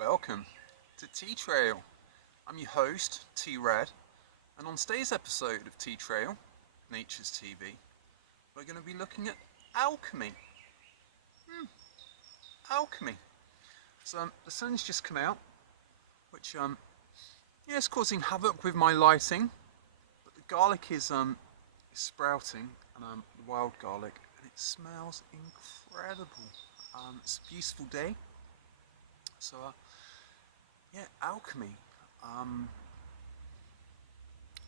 Welcome to Tea Trail. I'm your host, T Red, and on today's episode of Tea Trail, Nature's TV, we're going to be looking at alchemy. Alchemy. So the sun's just come out, which it's causing havoc with my lighting, but the garlic is sprouting, and the wild garlic, and it smells incredible. It's a beautiful day. So alchemy. And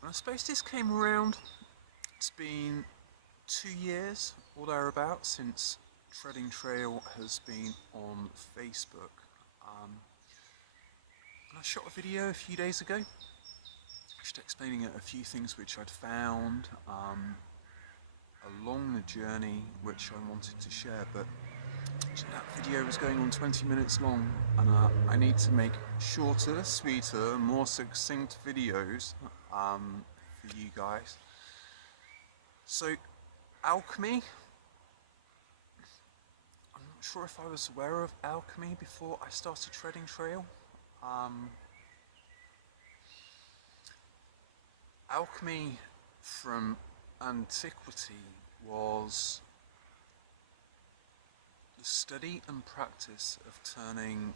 I suppose this came around, it's been 2 years or thereabouts since Treading Trail has been on Facebook. And I shot a video a few days ago, just explaining a few things which I'd found along the journey which I wanted to share, but that video was going on 20 minutes long, and I need to make shorter, sweeter, more succinct videos for you guys. So, alchemy. I'm not sure if I was aware of alchemy before I started Treading Trail. Alchemy from antiquity was the study and practice of turning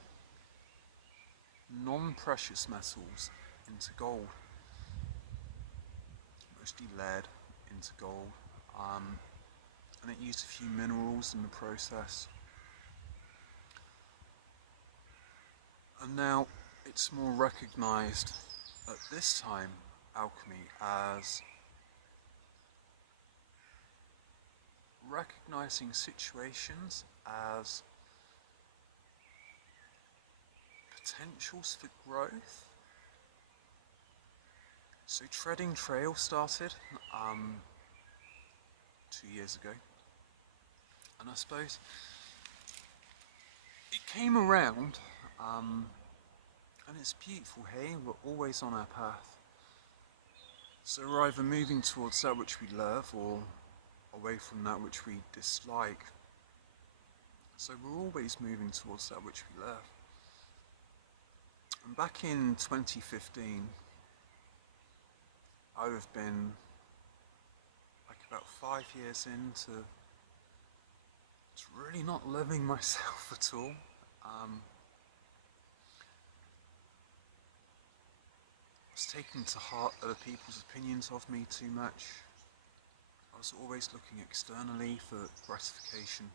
non-precious metals into gold, mostly lead into gold, and it used a few minerals in the process. And now it's more recognised at this time, alchemy, as recognising situations as potentials for growth. So Treading Trail started 2 years ago, and I suppose it came around, and it's beautiful here. We're always on our path, so we're either moving towards that which we love or away from that which we dislike. So we're always moving towards that which we love. And back in 2015, I would have been like about 5 years into really not loving myself at all. I was taking to heart other people's opinions of me too much. I was always looking externally for gratification.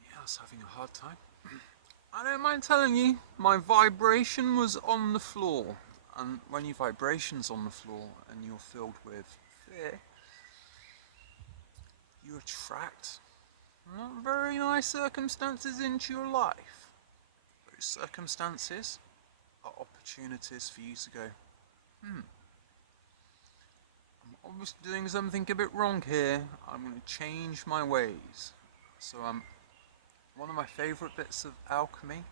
Yeah, I was having a hard time. I don't mind telling you, my vibration was on the floor. And when your vibration's on the floor and you're filled with fear, you attract not very nice circumstances into your life. Those circumstances are opportunities for you to go, I'm obviously doing something a bit wrong here. I'm going to change my ways. So one of my favourite bits of alchemy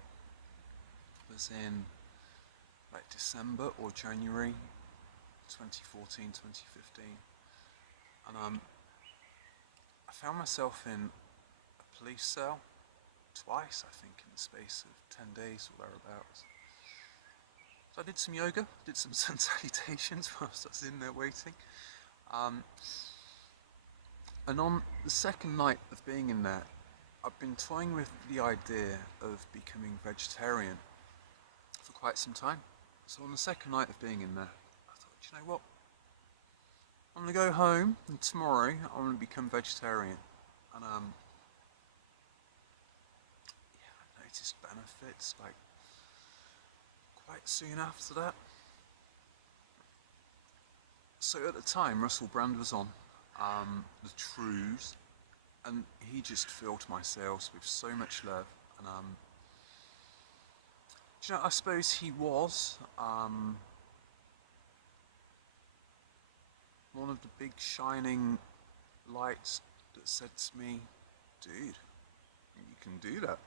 was in like December or January 2014, 2015, and I found myself in a police cell twice, I think, in the space of 10 days or thereabouts. So I did some yoga, did some sun salutations whilst I was in there waiting. And on the second night of being in there, I've been toying with the idea of becoming vegetarian for quite some time. So on the second night of being in there, I thought, you know what? I'm going to go home, and tomorrow I'm going to become vegetarian. And I noticed benefits like quite soon after that. So at the time, Russell Brand was on the Trues, and he just filled my sails with so much love. And I suppose he was one of the big shining lights that said to me, dude, you can do that.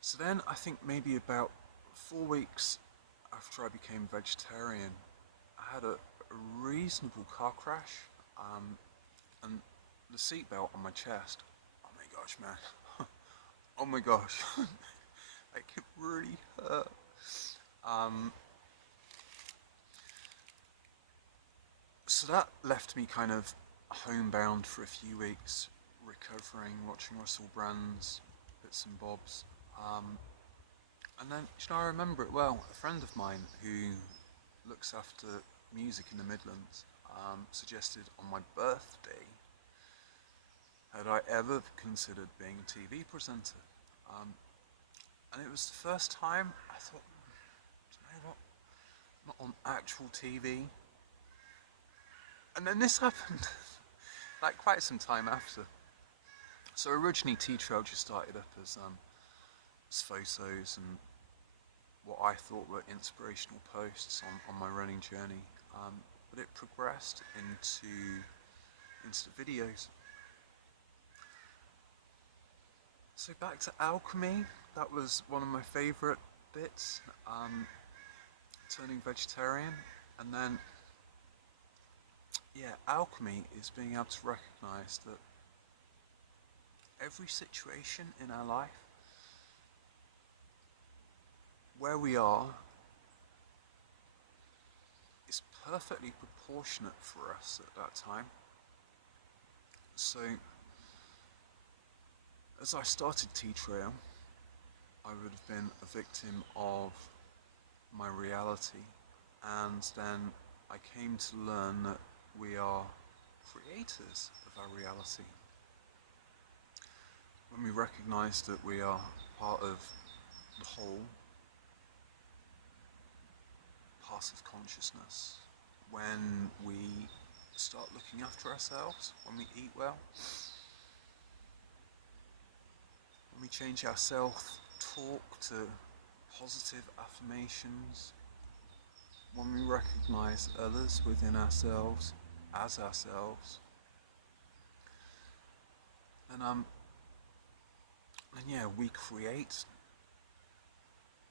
So then I think maybe about 4 weeks after I became vegetarian, I had a reasonable car crash, and the seatbelt on my chest gosh, man. Oh my gosh. Like, it really hurt. So that left me kind of homebound for a few weeks, recovering, watching Russell Brand's bits and bobs. And then, I remember it well. A friend of mine who looks after music in the Midlands suggested on my birthday, had I ever considered being a TV presenter? And it was the first time I thought, do you know what? Not on actual TV. And then this happened, like quite some time after. So originally T-Trail just started up as photos and what I thought were inspirational posts on my running journey. But it progressed into the videos. So back to alchemy, that was one of my favourite bits, turning vegetarian. And then, yeah, alchemy is being able to recognise that every situation in our life, where we are, is perfectly proportionate for us at that time. So, as I started T-Trail, I would have been a victim of my reality, and then I came to learn that we are creators of our reality. When we recognise that we are part of the whole, part of consciousness, when we start looking after ourselves, when we eat well, when we change our self-talk to positive affirmations, when we recognise others within ourselves as ourselves, and yeah, we create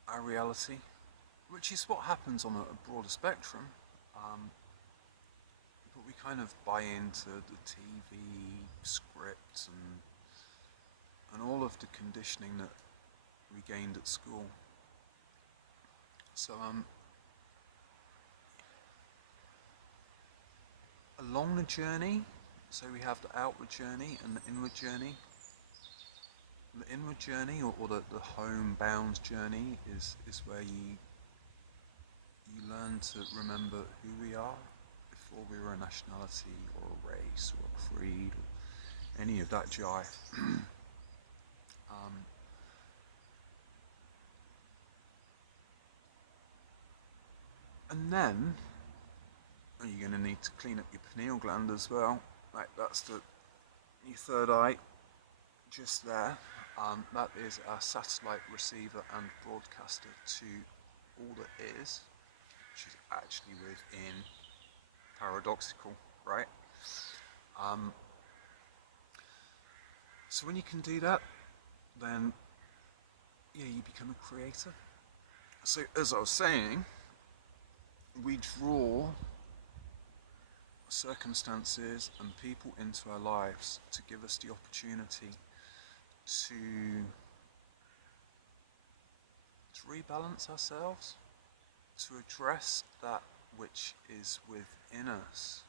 our reality, which is what happens on a broader spectrum. But we kind of buy into the TV scripts and all of the conditioning that we gained at school. So along the journey, so we have the outward journey and the inward journey. The inward journey, or the homebound journey, is where you learn to remember who we are before we were a nationality or a race or a creed or any of that jive. And then you're going to need to clean up your pineal gland as well. Like, that's your third eye, just there. That is our satellite receiver and broadcaster to all that is, which is actually within paradoxical, right? So when you can do that, then yeah, you become a creator. So as I was saying, we draw circumstances and people into our lives to give us the opportunity to rebalance ourselves, to address that which is within us,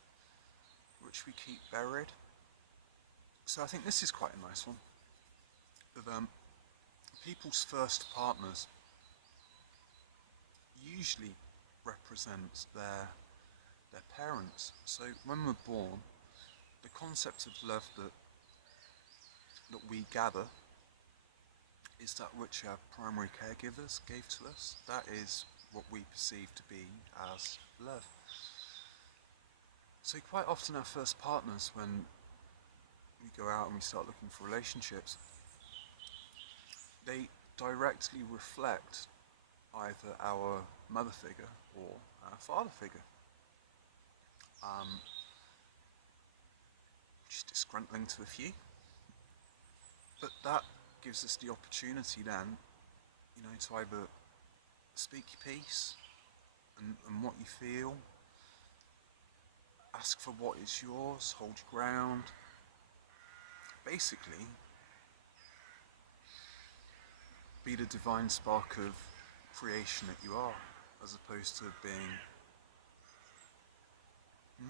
which we keep buried. So I think this is quite a nice one. Of people's first partners usually represent their parents. So when we're born, the concept of love that we gather is that which our primary caregivers gave to us. That is what we perceive to be as love. So quite often our first partners, when we go out and we start looking for relationships, they directly reflect either our mother figure or our father figure. Which is disgruntling to a few. But that gives us the opportunity then, to either speak your piece and what you feel, ask for what is yours, hold your ground. Basically, be the divine spark of creation that you are, as opposed to being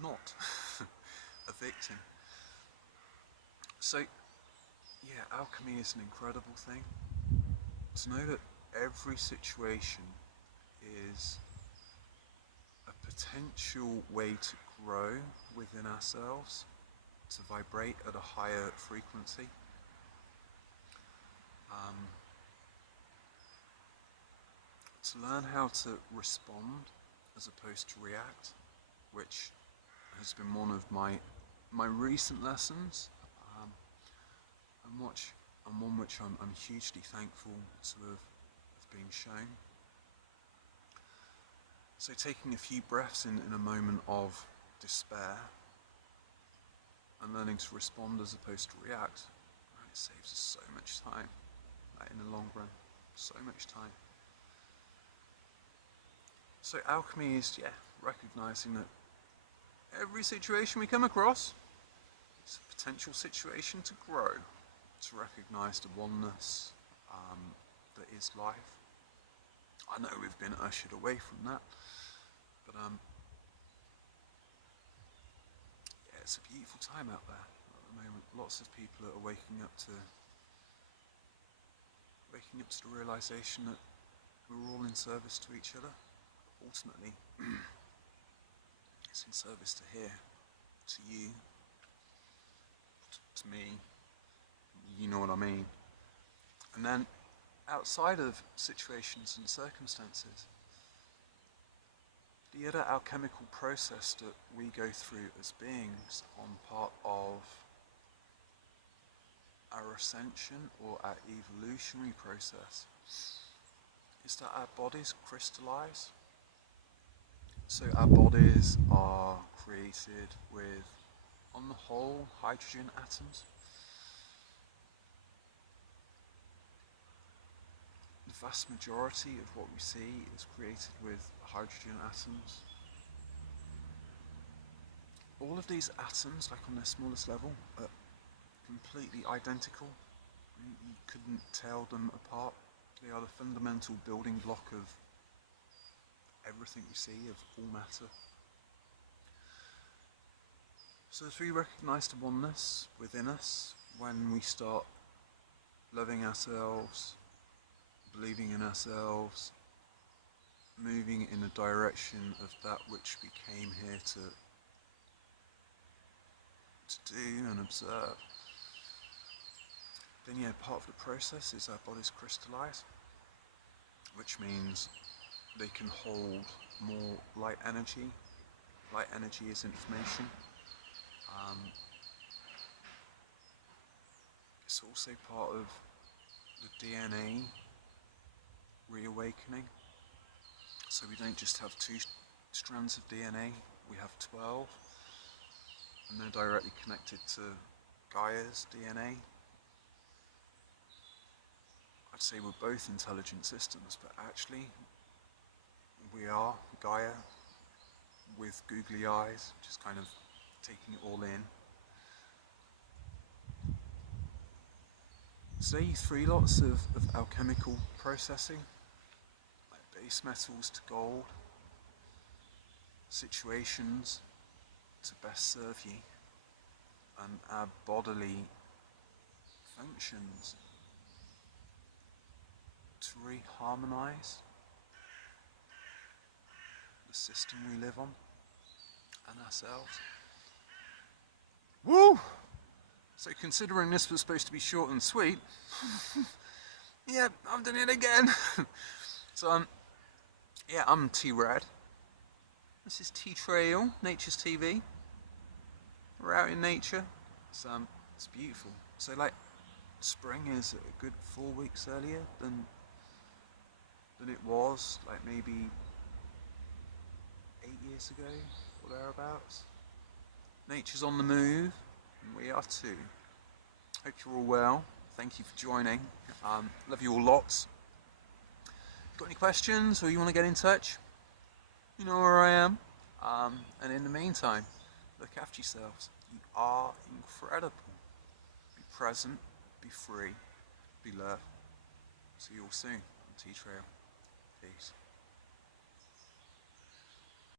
not a victim. So, yeah, alchemy is an incredible thing. To know that every situation is a potential way to grow within ourselves, to vibrate at a higher frequency. To learn how to respond as opposed to react, which has been one of my recent lessons, and one which I'm hugely thankful to have been shown. So taking a few breaths in a moment of despair and learning to respond as opposed to react, it saves us so much time, in the long run, so much time. So alchemy is, recognising that every situation we come across is a potential situation to grow, to recognise the oneness that is life. I know we've been ushered away from that, but it's a beautiful time out there at the moment. Lots of people are waking up to the realisation that we're all in service to each other. Ultimately, it's in service to here, to you, to me, you know what I mean. And then, outside of situations and circumstances, the other alchemical process that we go through as beings on part of our ascension or our evolutionary process is that our bodies crystallize. So our bodies are created with, on the whole, hydrogen atoms. The vast majority of what we see is created with hydrogen atoms. All of these atoms, like on their smallest level, are completely identical. You couldn't tell them apart. They are the fundamental building block of everything we see, of all matter. So as we recognise the oneness within us, when we start loving ourselves, believing in ourselves, moving in the direction of that which we came here to do and observe, then part of the process is our bodies crystallise, which means they can hold more light energy. Light energy is information. It's also part of the DNA reawakening. So we don't just have 2 strands of DNA, we have 12, and they're directly connected to Gaia's DNA. I'd say we're both intelligent systems, but actually we are Gaia with googly eyes, just kind of taking it all in. Say 3 lots of alchemical processing, like base metals to gold, situations to best serve you, and our bodily functions to reharmonise the system we live on and ourselves. Woo! So considering this was supposed to be short and sweet, I've done it again. So I'm T-Rad. This is T-Trail, Nature's TV. We're out in nature. It's beautiful. So spring is a good 4 weeks earlier than it was, maybe 8 years ago, or thereabouts. Nature's on the move, and we are too. Hope you're all well. Thank you for joining. Love you all lots. Got any questions, or you want to get in touch? You know where I am. And in the meantime, look after yourselves. You are incredible. Be present, be free, be love. See you all soon on Tea Trail. Peace.